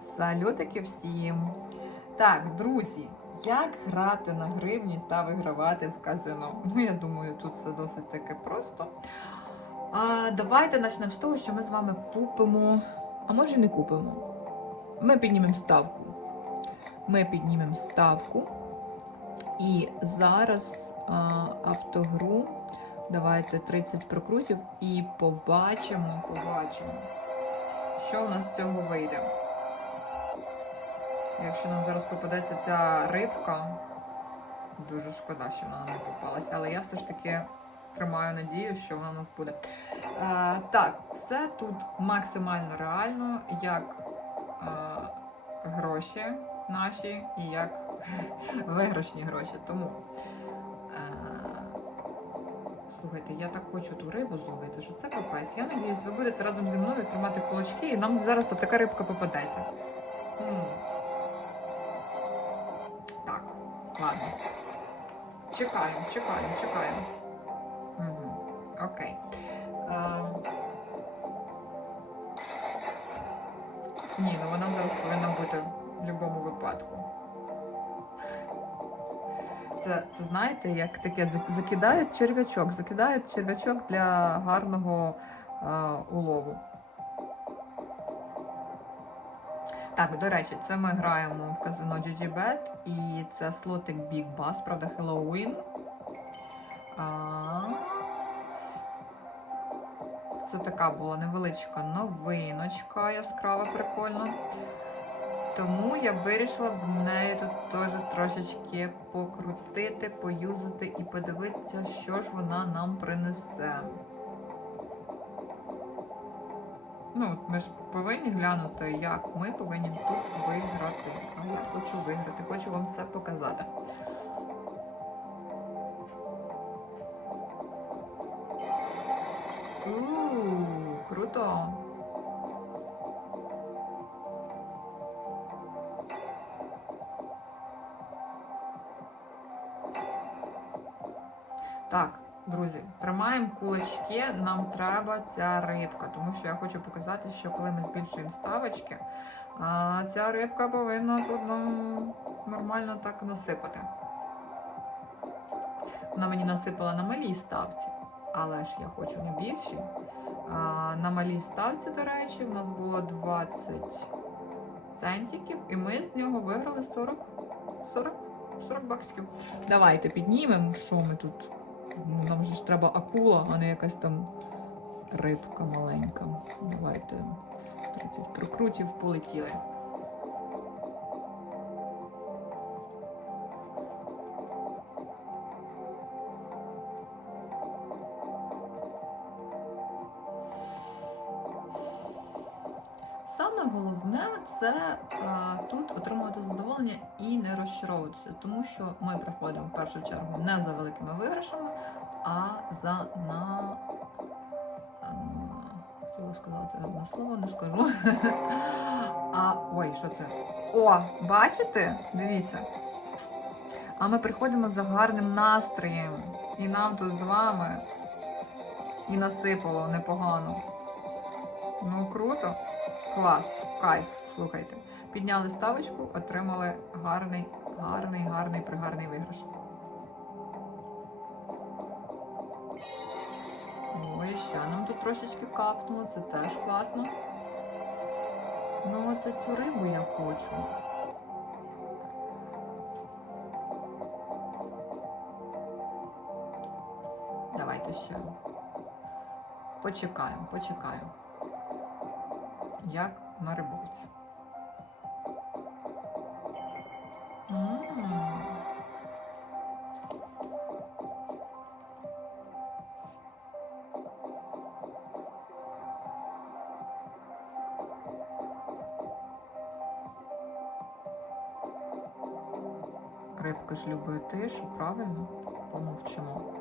Салютики всім! Так, друзі, як грати на гривні та вигравати в казино? Ну, я думаю, тут все досить таки просто. А, давайте почнемо з того, що ми з вами купимо. А може не купимо. Ми піднімемо ставку. Ми піднімемо ставку. І зараз а, автогру. Давайте 30 прокрутів і побачимо, побачимо, що в нас з цього вийде. Якщо нам зараз попадеться ця рибка, дуже шкода, що вона не попалася, але я все ж таки тримаю надію, що вона у нас буде. А, так, все тут максимально реально, як а, гроші наші і як виграшні гроші. Тому. а, Слухайте, я так хочу ту рибу зловити, що це капець. Я надіюсь, ви будете разом зі мною тримати кулачки, і нам зараз така рибка попадеться. Ладно. Чекаємо, чекаємо, чекаємо. Угу. Окей. А... Ні, ну вона зараз повинна бути в будь-якому випадку. Це, це знаєте, як таке закидають черв'ячок, закидають черв'ячок для гарного е, улову. Так, до речі, це ми граємо в казино GGBet і це слотик Big Bass, правда. А, Це така була невеличка новиночка, яскрава, прикольна. Тому я вирішила в неї тут теж трошечки покрутити, поюзати і подивитися, що ж вона нам принесе. Ну, ми ж повинні глянути, як ми повинні тут виграти. А я хочу виграти, хочу вам це показати. Ууу, круто! Так, друзі, тримаємо кулачки, нам треба ця рибка, тому що я хочу показати, що коли ми збільшуємо ставочки, ця рибка повинна тут ну, нормально так насипати. Вона мені насипала на малій ставці, але ж я хочу на більшій. А, на малій ставці, до речі, в нас було 20 центиків, і ми з нього виграли 40, 40, 40 баксів. Давайте піднімемо, що ми тут. Ну, Нам же ж треба акула, а не якась там рибка маленька. Давайте 30 прокрутів полетіли. Саме головне це а, тут отримувати задоволення і не розчаровуватися, тому що ми приходимо в першу чергу не за великими виграшами, а за на хотіла сказати одне слово, не скажу. А ой, що це? О, бачите? Дивіться. А ми приходимо за гарним настроєм. І нам тут з вами і насипало непогано. Ну, круто. Клас, кайф, слухайте. Підняли ставочку, отримали гарний, гарний, гарний, пригарний виграш. Ой, ще нам тут трошечки капнуло, це теж класно. Ну, оце цю рибу я хочу. Давайте ще. Почекаємо, почекаємо як на риболці. М. Рибка ж любить тишу, правильно? Помовчимо.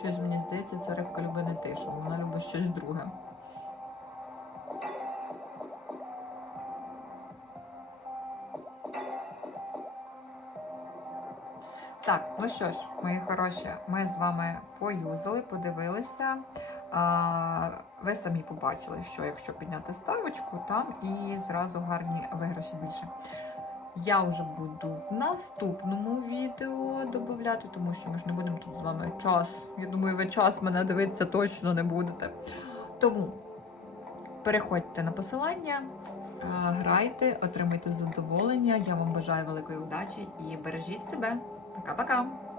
Щось мені здається, ця рибка любить не тишу, вона любить щось друге. Так, ну що ж, мої хороші, ми з вами поюзали, подивилися. Ви самі побачили, що якщо підняти ставочку, там і зразу гарні виграші більше. Я вже буду в наступному відео додати, тому що ми ж не будемо тут з вами час. Я думаю, ви час мене дивитися точно не будете. Тому переходьте на посилання, грайте, отримайте задоволення. Я вам бажаю великої удачі і бережіть себе. Пока-пока!